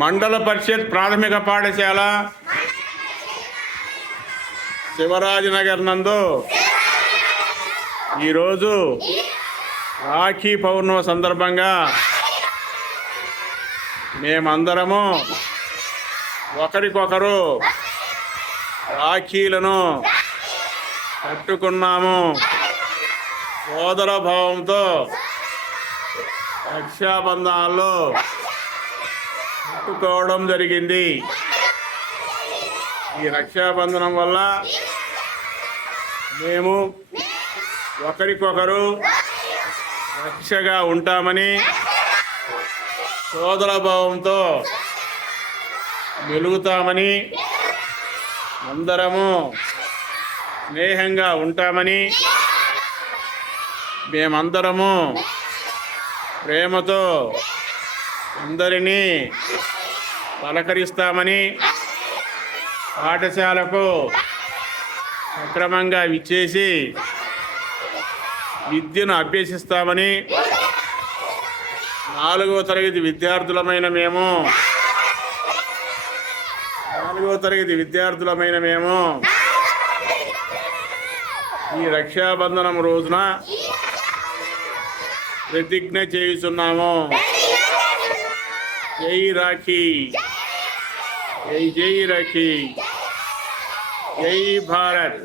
మండల పరిషత్ ప్రాథమిక పాఠశాల శివరాజనగర్ నందు ఈరోజు రాఖీ పౌర్ణమి సందర్భంగా మేమందరము ఒకరికొకరు రాఖీలను కట్టుకున్నాము. సోదర భావంతో రక్షాబంధాల్లో కట్టుకోవడం జరిగింది. ఈ రక్షాబంధనం వల్ల మేము ఒకరికొకరు రక్షగా ఉంటామని, సోదర భావంతో వెలుగుతామని, అందరము స్నేహంగా ఉంటామని, మేమందరము ప్రేమతో అందరినీ పలకరిస్తామని, పాఠశాలకు సక్రమంగా విచ్చేసి విద్యను అభ్యసిస్తామని, 4వ తరగతి విద్యార్థులమైన మేము ఈ రక్షాబంధనం రోజున ప్రతిజ్ఞ చేయుచున్నాము. జై రాఖీ, జై రాఖీ, జై భారత్,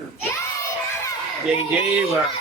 జై భారత్.